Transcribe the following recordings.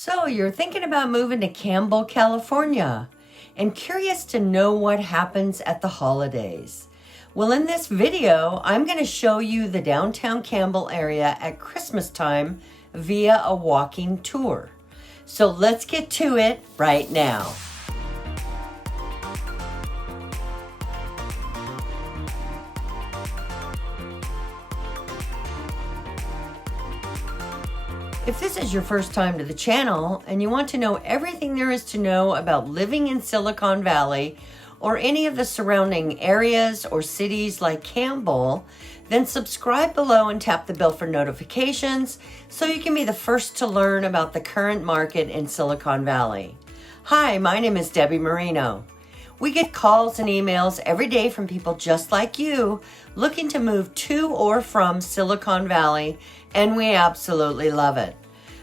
So you're thinking about moving to Campbell, California, and curious to know what happens at the holidays. Well, in this video, I'm going to show you the downtown Campbell area at Christmas time via a walking tour. So let's get to it right now. If this is your first time to the channel and you want to know everything there is to know about living in Silicon Valley or any of the surrounding areas or cities like Campbell, then subscribe below and tap the bell for notifications so you can be the first to learn about the current market in Silicon Valley. Hi, my name is Debbie Marino. We get calls and emails every day from people just like you looking to move to or from Silicon Valley, and we absolutely love it.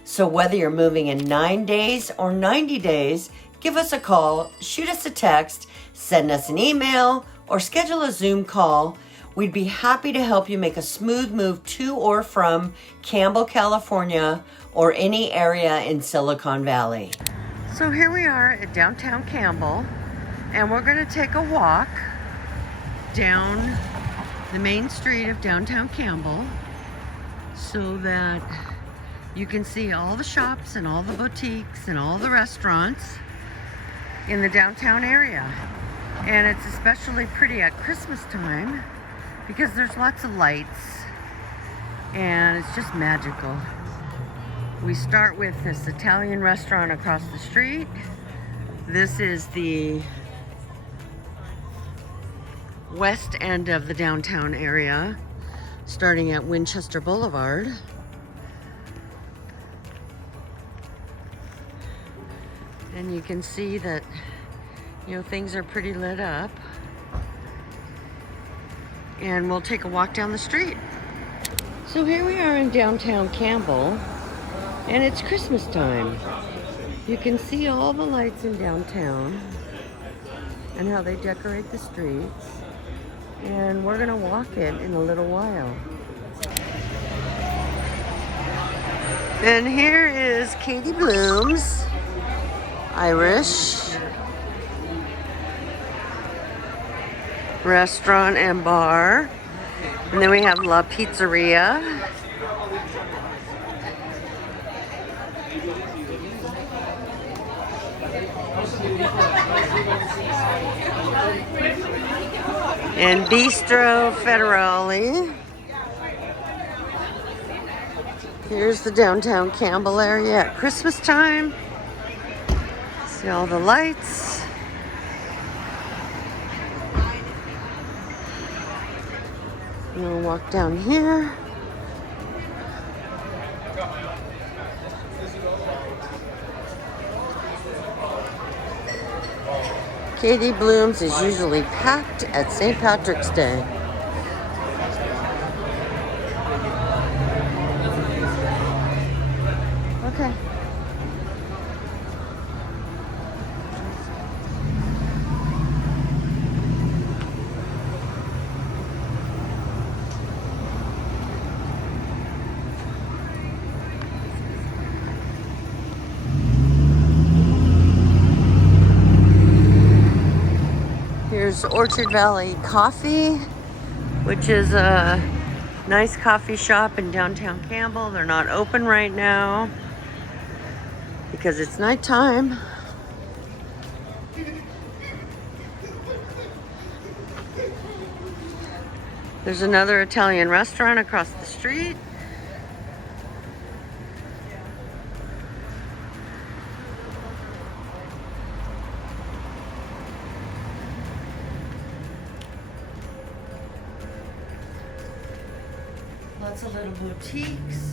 So whether you're moving in 9 days or 90 days, give us a call, shoot us a text, send us an email, or schedule a Zoom call. We'd be happy to help you make a smooth move to or from Campbell, California, or any area in Silicon Valley. So here we are at downtown Campbell, and we're going to take a walk down the main street of downtown Campbell so that you can see all the shops and all the boutiques and all the restaurants in the downtown area. And it's especially pretty at Christmas time because there's lots of lights and it's just magical. We start with this Italian restaurant across the street. This is the west end of the downtown area, starting at Winchester Boulevard. And you can see that, things are pretty lit up. And we'll take a walk down the street. So here we are in downtown Campbell, and it's Christmas time. You can see all the lights in downtown and how they decorate the streets. And we're gonna walk it in a little while. And here is Katie Bloom's Irish restaurant and bar. And then we have La Pizzeria. And Bistro Federale. Here's the downtown Campbell area at Christmas time. See all the lights. And we'll walk down here. Katie Bloom's is usually packed at St. Patrick's Day. Okay. Here's Orchard Valley Coffee, which is a nice coffee shop in downtown Campbell. They're not open right now because it's nighttime. There's another Italian restaurant across the street. Lots of little boutiques.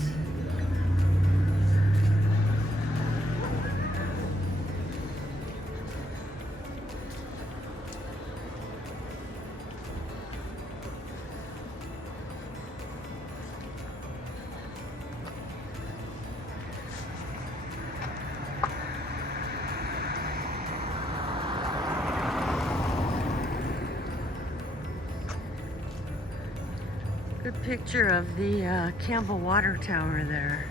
Good picture of the Campbell Water Tower there.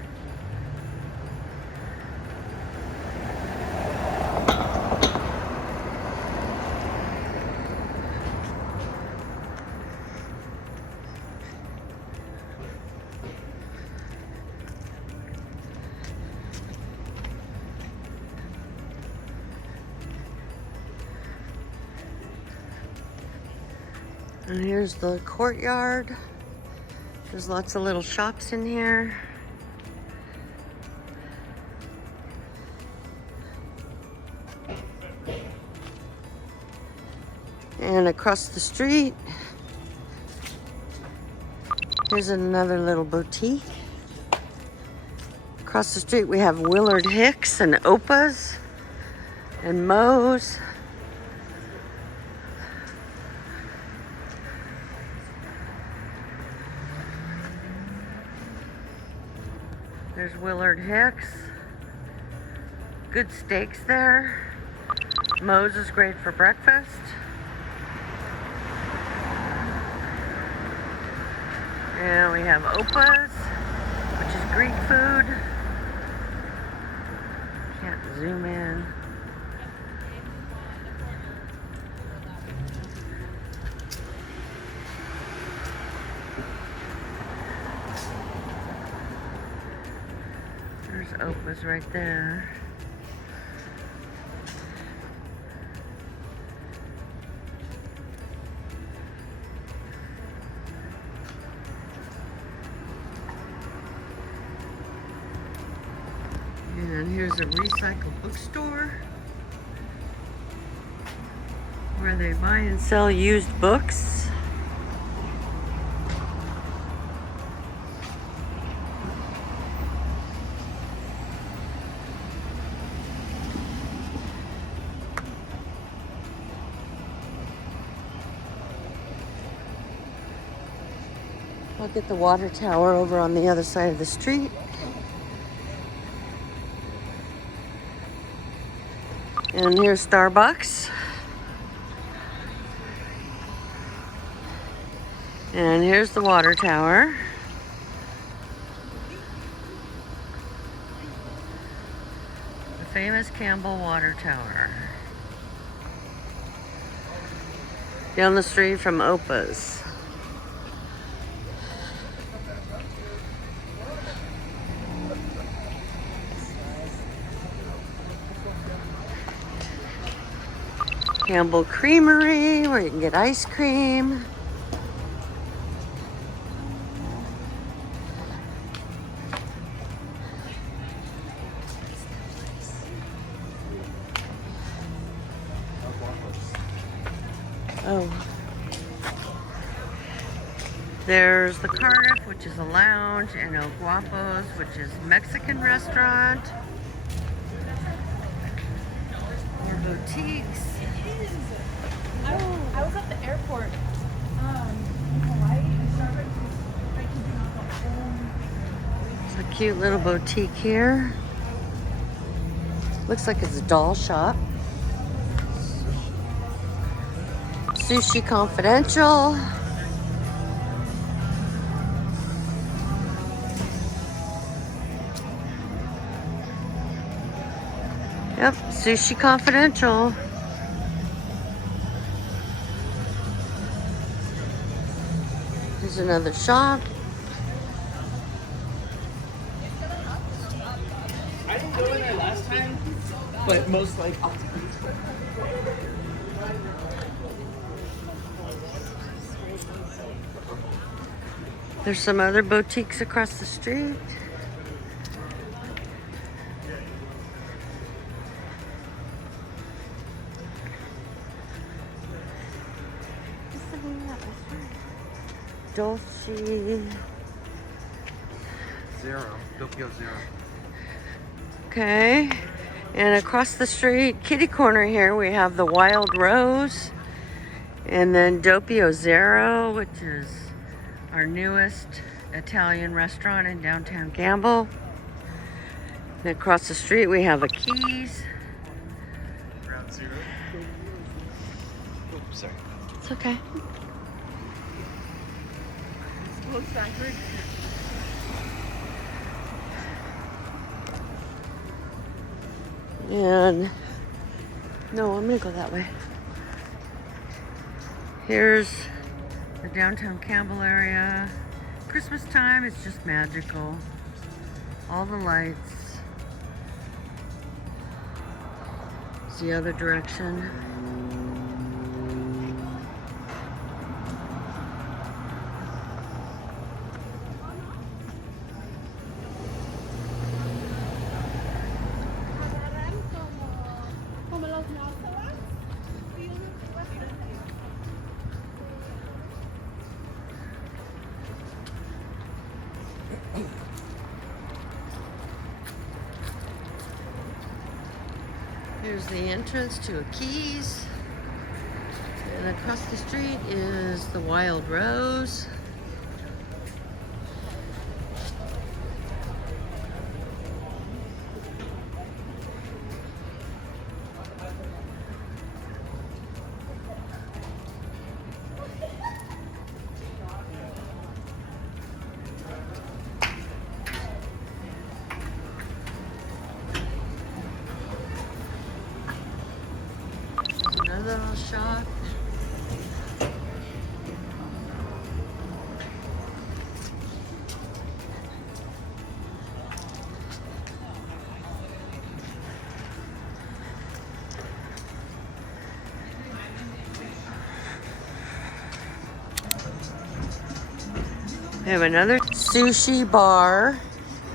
And here's the courtyard. There's lots of little shops in here. And across the street, here's another little boutique. Across the street, we have Willard Hicks and Opa's and Moe's. There's Willard Hicks. Good steaks there. Moe's is great for breakfast. And we have Opa's, which is Greek food. Can't zoom in. There's Opa's right there. And here's a recycled bookstore where they buy and sell used books. Look at the water tower over on the other side of the street. And here's Starbucks. And here's the water tower. The famous Campbell water tower. Down the street from Opa's. Campbell Creamery, where you can get ice cream. Oh. There's the Cardiff, which is a lounge, and El Guapo's, which is a Mexican restaurant. More boutiques. I was at the airport in Hawaii and Starbucks is It's a cute little boutique here. Looks like it's a doll shop. Sushi Confidential. Yep, Sushi Confidential. Here's another shop. I didn't go in there last time, but most likely. There's some other boutiques across the street. Dolce. Tokyo Zero. Okay. And across the street, kitty corner here, we have the Wild Rose. And then Doppio Zero, which is our newest Italian restaurant in downtown Campbell. And across the street, we have a Keys. Ground Zero. Oops, sorry. It's okay. looks backwards. And no, I'm gonna go that way. Here's the downtown Campbell area. Christmas time is just magical. All the lights. It's the other direction. Here's the entrance to a Keys. And across the street is the Wild Rose. Another little shop. We have another sushi bar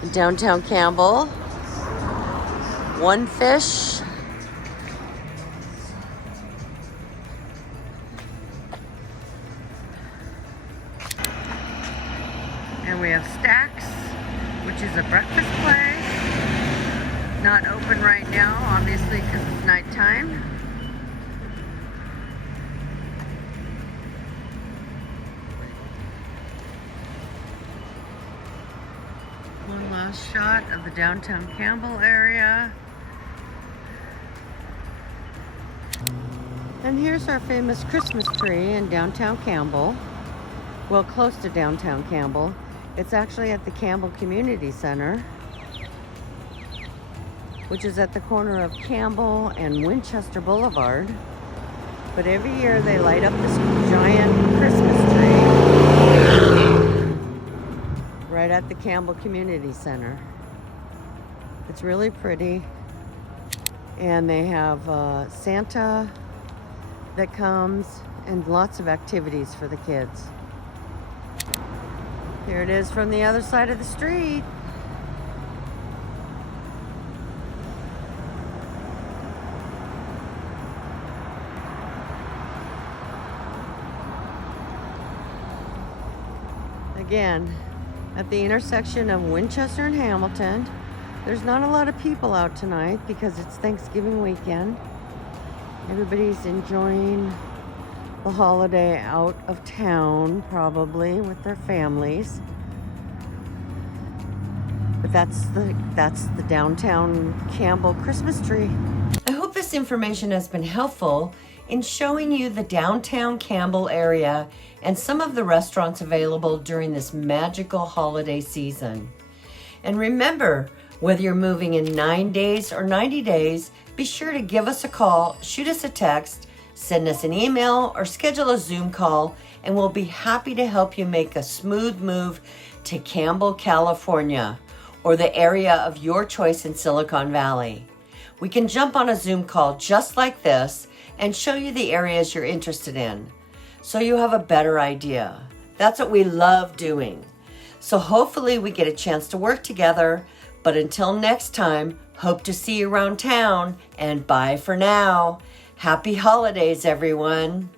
in downtown Campbell. One Fish. And we have Stacks, which is a breakfast place. Not open right now, obviously, because it's nighttime. One last shot of the downtown Campbell area. And here's our famous Christmas tree in downtown Campbell. Well, close to downtown Campbell. It's actually at the Campbell Community Center, which is at the corner of Campbell and Winchester Boulevard. But every year they light up this giant Christmas tree right at the Campbell Community Center. It's really pretty. And they have Santa that comes and lots of activities for the kids. Here it is from the other side of the street. Again, at the intersection of Winchester and Hamilton. There's not a lot of people out tonight because it's Thanksgiving weekend. Everybody's enjoying the holiday out of town, probably with their families. But that's the downtown Campbell Christmas tree. I hope this information has been helpful in showing you the downtown Campbell area and some of the restaurants available during this magical holiday season. And remember, whether you're moving in 9 days or 90 days, be sure to give us a call, shoot us a text, send us an email, or schedule a Zoom call, and we'll be happy to help you make a smooth move to Campbell, California, or the area of your choice in Silicon Valley. We can jump on a Zoom call just like this and show you the areas you're interested in, so you have a better idea. That's what we love doing. So hopefully we get a chance to work together, but until next time, hope to see you around town, and bye for now. Happy holidays, everyone.